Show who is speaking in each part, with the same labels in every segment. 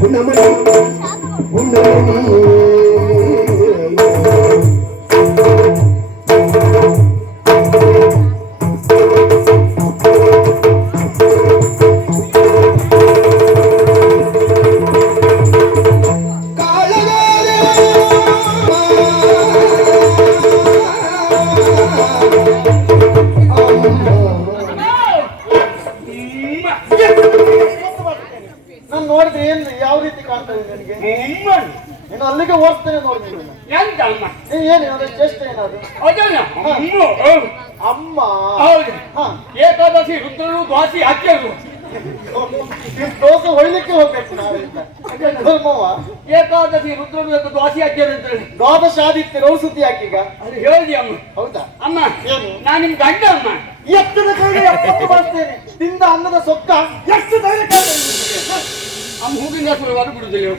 Speaker 1: உன்னமணி உன்னமணி
Speaker 2: உன்னமணி ನೋಡಿದ್ರೆ ಏನ್ ಯಾವ ರೀತಿ ಕಾಣ್ತಾ ಇದೆ ನನಗೆ? ನೀನು ಅಲ್ಲಿಗೆ ಓಡಿಸ್ತೇನೆ ನೋಡಿದ್ರು
Speaker 3: ಎಂತ ಅಮ್ಮ?
Speaker 2: ನೀನ್ ಏನು ಚೇಷ್ಟೆ ಏನಾದ್ರು?
Speaker 3: ಅದಲ್ಲ ಅಮ್ಮ. ಹೌದು.
Speaker 2: ಹಾ.
Speaker 3: ಏಕಾದಶಿ ರುದ್ರರು ದ್ವಾಸಿ ಹಾಕ್ಯರು
Speaker 2: ನೀನ್ ದೋಸೆ ಹೊಯ್ಲಿಕ್ಕೆ ಹೋಗ್ಬೇಕು ಧರ್ಮವ್ವ
Speaker 3: ಏಕಾದಶಿ ರುದ್ರರು ಅಂತ ದ್ವಾಸಿ ಹಾಕ್ಯರು ಅಂತ ಹೇಳಿ.
Speaker 2: ದ್ವಾದಶ ಆದಿತ್ಯ ರೌ ಸುದ್ದಿ ಹಾಕೀಗ?
Speaker 3: ಅದು ಹೇಳಿ ಅಮ್ಮ.
Speaker 2: ಹೌದಾ?
Speaker 3: ಅಮ್ಮ
Speaker 2: ಏನು?
Speaker 3: ನಾನು ನಿಮ್ ಗಂಡ ಅಮ್ಮ.
Speaker 2: ಎತ್ತದ ಕೈಗೆ ಎಪ್ಪತ್ತು ಬರ್ತೇನೆ ತಿಂದ ಅನ್ನದ ಸೊಕ್ಕ ಎಷ್ಟು ಧೈರ್ಯ
Speaker 3: ಅಮ್ಮ ಹೂವಿನ ಹೊರ ಬಿಡುದಿಲ್ಲ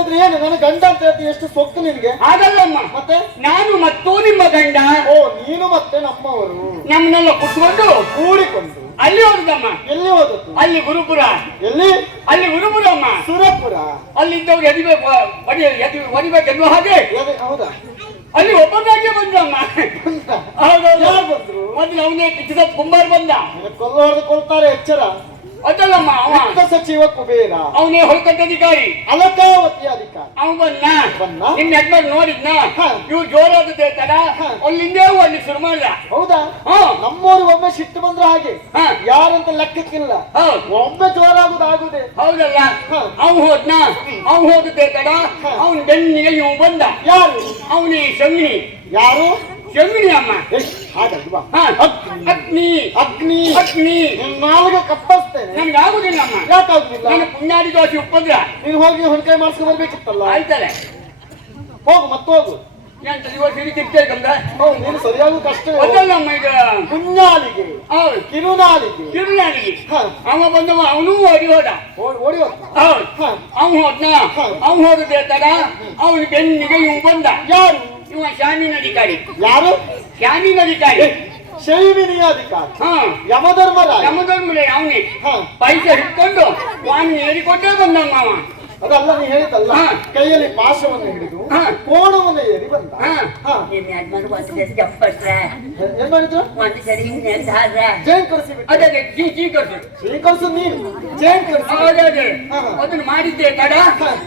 Speaker 2: ಇದ್ರೆ ಏನು? ನನ್ನ ಗಂಡ ಅಂತ ಹೇಳ್ತೀನಿ ಎಷ್ಟು ಸೊಕ್ಕು ನಿನಗೆ?
Speaker 3: ಆಗಲ್ಲಮ್ಮ
Speaker 2: ಮತ್ತೆ?
Speaker 3: ನಾನು ಮತ್ತು ನಿಮ್ಮ ಗಂಡ.
Speaker 2: ಓ ನೀನು ಮತ್ತೆ ನಮ್ಮವರು.
Speaker 3: ನಮ್ಮನ್ನೆಲ್ಲ ಕುತ್ಕೊಂಡು
Speaker 2: ಕೂಡಿಕೊಂಡು.
Speaker 3: ಅಲ್ಲಿ ಹೋದಮ್ಮ
Speaker 2: ಎಲ್ಲಿ ಹೋದದ್ದು?
Speaker 3: ಅಲ್ಲಿ ಗುರುಪುರ.
Speaker 2: ಎಲ್ಲಿ?
Speaker 3: ಅಲ್ಲಿ ಗುರುಪುರ ಅಮ್ಮ
Speaker 2: ಸುರಪುರ.
Speaker 3: ಅಲ್ಲಿದ್ದವ್ರು ಎದಿಬೇಕು ಹೊಡಿ ಎದಿ ಹೊಡಿಬೇಕೆನ್ನುವ ಹಾಗೆ.
Speaker 2: ಹೌದಾ?
Speaker 3: ಅಲ್ಲಿ ಒಬ್ಬನಾಗೆ ಬಂದಮ್ಮ.
Speaker 2: ಬಂದ?
Speaker 3: ಹೌದೌದು. ಮೊದಲು ಅವನೇ ಕಿಚ್ಚದ ಕುಂಬಾರ್ ಬಂದ.
Speaker 2: ನಿನ್ನ ಕೊಲ್ಲ ಹೊಡೆದು ಕೊಳ್ತಾರೆ ಎಚ್ಚರ.
Speaker 3: ಅದಲ್ಲಮ್ಮ ಅವ
Speaker 2: ವಿತ್ತ ಸಚಿವ ಕುಬೇರ.
Speaker 3: ಅವನೇ ಹೊರಕಟ್ಟಧಿಕಾರಿ
Speaker 2: ಅಲಕಾವತಿ ಅಧಿಕಾರಿ.
Speaker 3: ಅವ ಬಂದ
Speaker 2: ಬಂದ?
Speaker 3: ನಿನ್ನ ಯಜಮಾನ್ ನೋಡಿದ್ನ?
Speaker 2: ಹಾ.
Speaker 3: ಇವ್ ಜೋರಾದ ತರ
Speaker 2: ಹಾ.
Speaker 3: ಅಲ್ಲಿಂದೇ ಅಲ್ಲಿ ಶುರು ಮಾಡ್ದ.
Speaker 2: ಹೌದಾ?
Speaker 3: ಹಾ.
Speaker 2: ನಮ್ಮವ್ರು ಒಮ್ಮೆ ಸಿಟ್ಟು ಬಂದ್ರ ಹಾಗೆ.
Speaker 3: ಹಾ.
Speaker 2: ಯಾರಂತ ಲೆಕ್ಕಕ್ಕಿಲ್ಲ.
Speaker 3: ಹೌದ್
Speaker 2: ಒಮ್ಮೆ ಜೋರಾಗುದು ಆಗುದೆ
Speaker 3: ಹೌದಲ್ಲ?
Speaker 2: ಹಾ.
Speaker 3: ಅವ್ ಹೋದ್ನ? ಅವ್ ಹೋದ ತಡ
Speaker 2: ಹ.
Speaker 3: ಅವನ್ ಬೆನ್ನಿಗೆ ಇವ್ ಬಂದ.
Speaker 2: ಯಾರು?
Speaker 3: ಅವನೇ ಶಮಿನಿ.
Speaker 2: ಯಾರು?
Speaker 3: ಶಮಿನಿ ಅಮ್ಮ.
Speaker 2: ಬಾ. ಅಗ್ನಿ.
Speaker 3: ಅಗ್ನಿ.
Speaker 2: ಅಗ್ನಿ. ನಾಲ್ಗೆ ಕತ್ತರಿಸ್ತೇನೆ
Speaker 3: ನನ್ಗೆ ಆಗುದಿಲ್ಲ ಅಮ್ಮ.
Speaker 2: ಯಾಕಾಗುದಿಲ್ಲ?
Speaker 3: ನನ್ನ ಪುಣ್ಯಾಡಿ ದೋಷಿ ಉಪದ್ರ
Speaker 2: ನೀನು ಹೋಗಿ ಹೊಣಕಾಯಿ ಮಾಡಿಸ್ಕೊಂಡ್ ಬರ್ಬೇಕಿತ್ತಲ್ಲ?
Speaker 3: ಆಯ್ತಾರೆ
Speaker 2: ಹೋಗು ಮತ್ತೆ ಹೋಗು.
Speaker 3: ಎಂತ ದಿವಸ ಹಿಡಿ ತಿರ್ತೇವೆ ಕಂದ
Speaker 2: ಹೌದು ನೀನು ಸರಿಯಾಗಿ ಕಷ್ಟ
Speaker 3: ಹೌದು.
Speaker 2: ಕಿರುನಾಲಿಗೆ
Speaker 3: ಕಿರುನಾಡಿಗೆ
Speaker 2: ಹ.
Speaker 3: ಅವ ಬಂದವ ಅವನು ಓಡಿ ಹೋದ.
Speaker 2: ಓಡಿ
Speaker 3: ಹೌದು.
Speaker 2: ಹ.
Speaker 3: ಅವ್ ಹೋದ್ನ?
Speaker 2: ಹ.
Speaker 3: ಅವ್ ಹೋಗದೆ ತಡ ಅವನ ಬೆನ್ನಿಗೆ ಇವು ಬಂದ.
Speaker 2: ಯಾರು?
Speaker 3: ಇವ ಶಾಮೀನ್ ಅಧಿಕಾರಿ
Speaker 2: ಯಾರು?
Speaker 3: ಶಾಮೀನ್ ಅಧಿಕಾರಿ
Speaker 2: ಶೈವಿನಿಯ ಅಧಿಕಾರಿ
Speaker 3: ಹಾ.
Speaker 2: ಯಮಧರ್ಮರಾಯ.
Speaker 3: ಯಮಧರ್ಮಲೆ ಅವನೇ.
Speaker 2: ಹ.
Speaker 3: ಪೈಸೆ ಹಿಡ್ಕೊಂಡು ವಾನ್ ಏರಿಕೊಟ್ಟೇ ಬಂದಮ್ಮ ಅವ
Speaker 2: ಅದಲ್ಲ ನೀ ಹೇಳಿದಲ್ಲ. ಕೈಯಲ್ಲಿ ಪಾಶವನ್ನು ಹಿಡಿದು
Speaker 3: ಹ.
Speaker 2: ಕೋಣವನ್ನು ಏರಿ ಬಂದ.
Speaker 4: ನಿನ್ನ ಯಜಮಾನ ಒಂದು ಸರಿ ಜಪ್ಪಟ್ರೆ.
Speaker 2: ಏನ್ ಮಾಡಿದ್ರು?
Speaker 4: ಒಂದು ಸರಿ ಹಿಂಗೆ ಹಾಡ್ರೆ.
Speaker 2: ಜೈನ್
Speaker 3: ಅದೇ ಜೀ ಜೀ ಕರ್ಸು.
Speaker 2: ಸ್ವೀಕರಿಸು ನೀನು. ಜೈನ್ ಕಳಿಸಿ
Speaker 3: ಅದೇ. ಅದನ್ನ ಮಾಡಿದ್ದೆ ತಡ.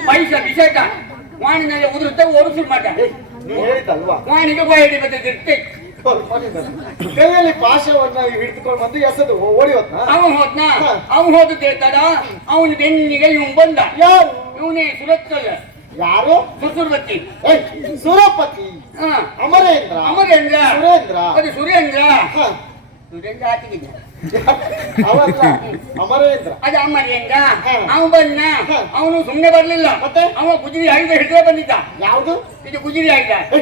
Speaker 3: ಪೈಸ ಅಭಿಷೇಕ ವಾಣಿನಲ್ಲಿ ಉದುರುತ್ತೆ ಒರುಸು ಮಾಡ
Speaker 2: ಹೇಳಿದಲ್ವಾ
Speaker 3: ವಾಣಿಗೆ ಬಾಯಡಿ ಬರ್ತೈತೆ
Speaker 2: ಕೈಯಲ್ಲಿ ಪಾಶವನ್ನ ಹಿಡಿದುಕೊಂಡು ಬಂದು ಎಸದು ಓಡಿ ಹೋದ್ನ
Speaker 3: ಅವ ಹೋದ್ನ. ಅವ ಹೋದದ್ದೇ ತಡ ಅವನ ಬೆನ್ನಿಗೆ ಇವ್ ಬಂದ.
Speaker 2: ಯಾರು?
Speaker 3: ಇವನೇ ಸುರತ್ಕಲ್
Speaker 2: ಯಾರು?
Speaker 3: ಸುಸುರ್ವತಿ.
Speaker 2: ಸುರಪತಿ.
Speaker 3: ಹ.
Speaker 2: ಅಮರೇಂದ್ರ.
Speaker 3: ಅಮರೇಂದ್ರ.
Speaker 2: ಸುರೇಂದ್ರ.
Speaker 3: ಅದು ಸುರೇಂದ್ರ.
Speaker 2: ಹ.
Speaker 3: ಸುರೇಂದ್ರ ಆತಿಗಿಲ್ಲ
Speaker 2: ಅವಲ್ಲ ಅಮರೇಂದ್ರ
Speaker 3: ಅದು ಅಮರೇಂದ್ರ. ಅವ ಬಂದ ಅವನು ಸುಮ್ಮನೆ ಬರ್ಲಿಲ್ಲ.
Speaker 2: ಮತ್ತೆ?
Speaker 3: ಅವ ಗುಜರಿ ಆಗಿದೆ ಹಿಡಿದೇ ಬಂದಿದ್ದ.
Speaker 2: ಯಾವುದು?
Speaker 3: ಇದು ಗುಜರಿ
Speaker 2: ಏ,